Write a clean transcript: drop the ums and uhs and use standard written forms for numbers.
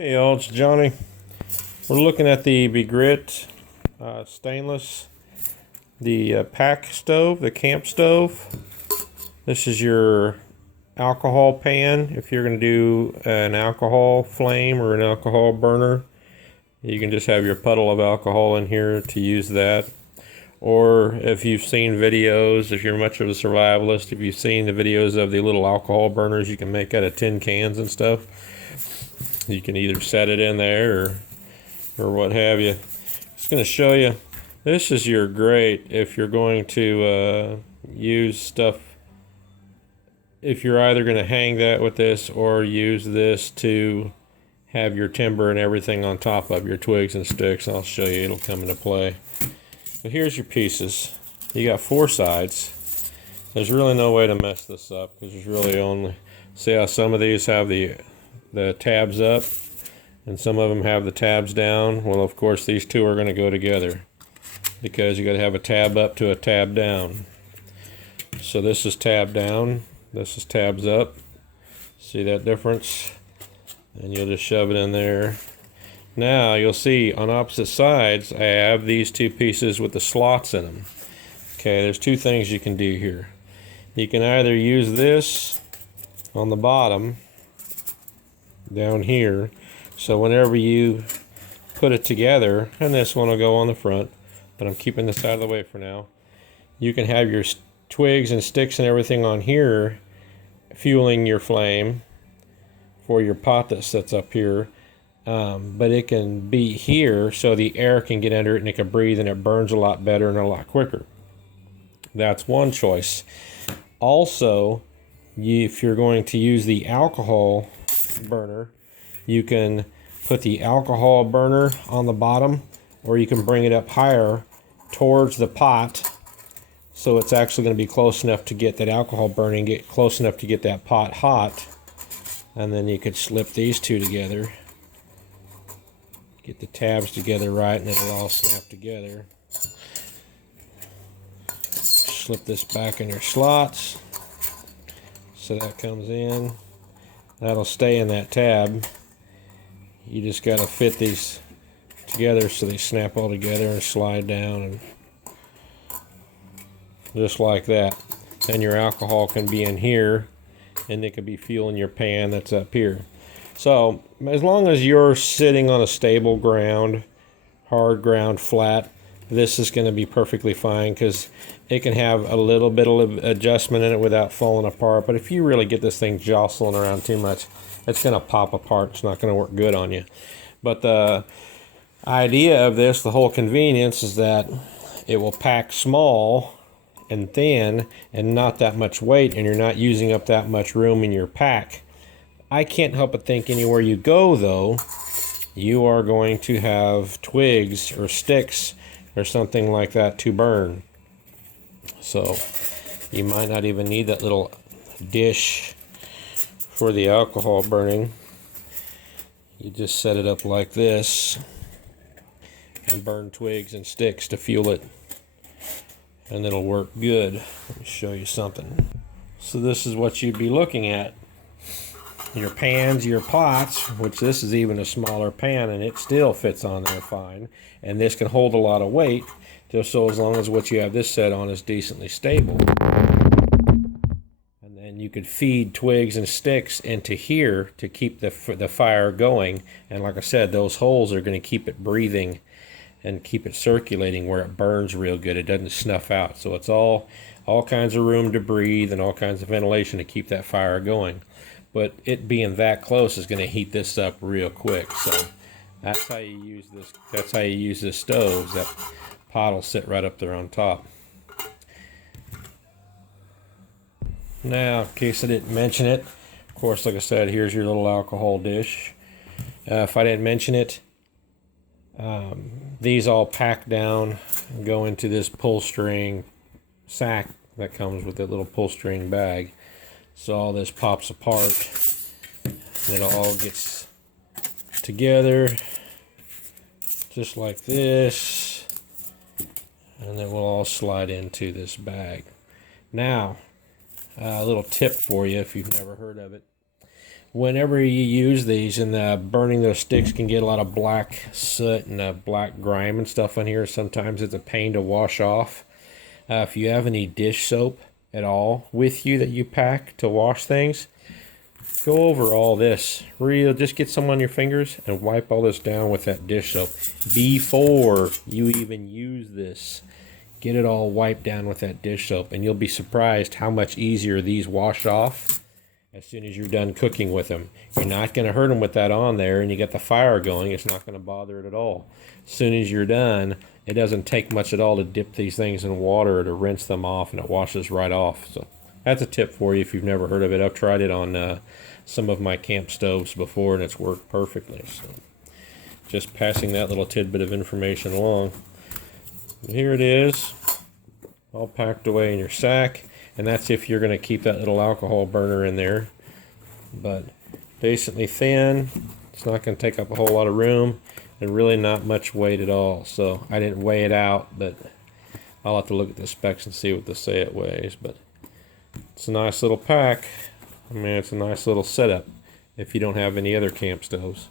Hey y'all, it's Johnny. We're looking at the Begrit stainless, the pack stove, the camp stove. This is your alcohol pan. If you're going to do an alcohol flame or an alcohol burner, you can just have your puddle of alcohol in here to use that. Or if you've seen videos, if you're much of a survivalist, if you've seen the videos of the little alcohol burners you can make out of tin cans and stuff, you can either set it in there or what have you. Just going to show you. This is your great if you're going to use stuff. If you're either going to hang that with this or use this to have your timber and everything on top of your twigs and sticks. I'll show you, it'll come into play. But here's your pieces. You got 4 sides. There's really no way to mess this up because there's really only, see how some of these have the tabs up and some of them have the tabs down. Well, of course these two are going to go together because you got to have a tab up to a tab down. So this is tab down, this is tabs up. See that difference? And you'll just shove it in there. Now you'll see on opposite sides I have these 2 pieces with the slots in them. Okay, there's 2 things you can do here. You can either use this on the bottom down here, so whenever you put it together, and this one will go on the front, but I'm keeping this out of the way for now, you can have your twigs and sticks and everything on here fueling your flame for your pot that sits up here, but it can be here so the air can get under it and it can breathe and it burns a lot better and a lot quicker. That's one choice. Also, if you're going to use the alcohol burner, you can put the alcohol burner on the bottom, or you can bring it up higher towards the pot so it's actually going to be close enough to get that alcohol burning, get close enough to get that pot hot. And then you could slip these 2 together, get the tabs together right, and it'll all snap together. Slip this back in your slots so that comes in. That'll stay in that tab. You just got to fit these together so they snap all together and slide down, and just like that. Then your alcohol can be in here and it could be fueling your pan that's up here. So as long as you're sitting on a stable ground, hard ground, flat, this is going to be perfectly fine because it can have a little bit of adjustment in it without falling apart. But if you really get this thing jostling around too much, it's going to pop apart. It's not going to work good on you. But the idea of this, the whole convenience, is that it will pack small and thin and not that much weight, and you're not using up that much room in your pack. I can't help but think anywhere you go, though, you are going to have twigs or sticks or something like that to burn. So you might not even need that little dish for the alcohol burning. You just set it up like this and burn twigs and sticks to fuel it, and it'll work good. Let me show you something. So this is what you'd be looking at. Your pans, your pots, which this is even a smaller pan and it still fits on there fine. And this can hold a lot of weight, just so as long as what you have this set on is decently stable. And then you could feed twigs and sticks into here to keep the fire going. And like I said, those holes are going to keep it breathing and keep it circulating where it burns real good. It doesn't snuff out. So it's all kinds of room to breathe and all kinds of ventilation to keep that fire going. But it being that close is going to heat this up real quick. So that's how you use this. That's how you use this stove. That pot will sit right up there on top. Now, in case I didn't mention it, of course, like I said, here's your little alcohol dish. If I didn't mention it, these all pack down and go into this pull string sack that comes with that little pull string bag. So all this pops apart and it all gets together just like this, and it will all slide into this bag. Now, a little tip for you if you've never heard of it. whenever you use these, and burning those sticks can get a lot of black soot and black grime and stuff on here. Sometimes it's a pain to wash off. If you have any dish soap at all with you that you pack to wash things, go over all this. Just get some on your fingers and wipe all this down with that dish soap before you even use this. Get it all wiped down with that dish soap, and you'll be surprised how much easier these wash off as soon as you're done cooking with them. You're not going to hurt them with that on there, and you get the fire going. It's not going to bother it at all. As soon as you're done, it doesn't take much at all to dip these things in water to rinse them off, and it washes right off. So that's a tip for you if you've never heard of it. I've tried it on some of my camp stoves before, and it's worked perfectly. So just passing that little tidbit of information along. Here it is, all packed away in your sack. And that's if you're going to keep that little alcohol burner in there. But decently thin. It's not going to take up a whole lot of room. And really not much weight at all. So I didn't weigh it out, but I'll have to look at the specs and see what they say it weighs. But it's a nice little pack. I mean, it's a nice little setup if you don't have any other camp stoves.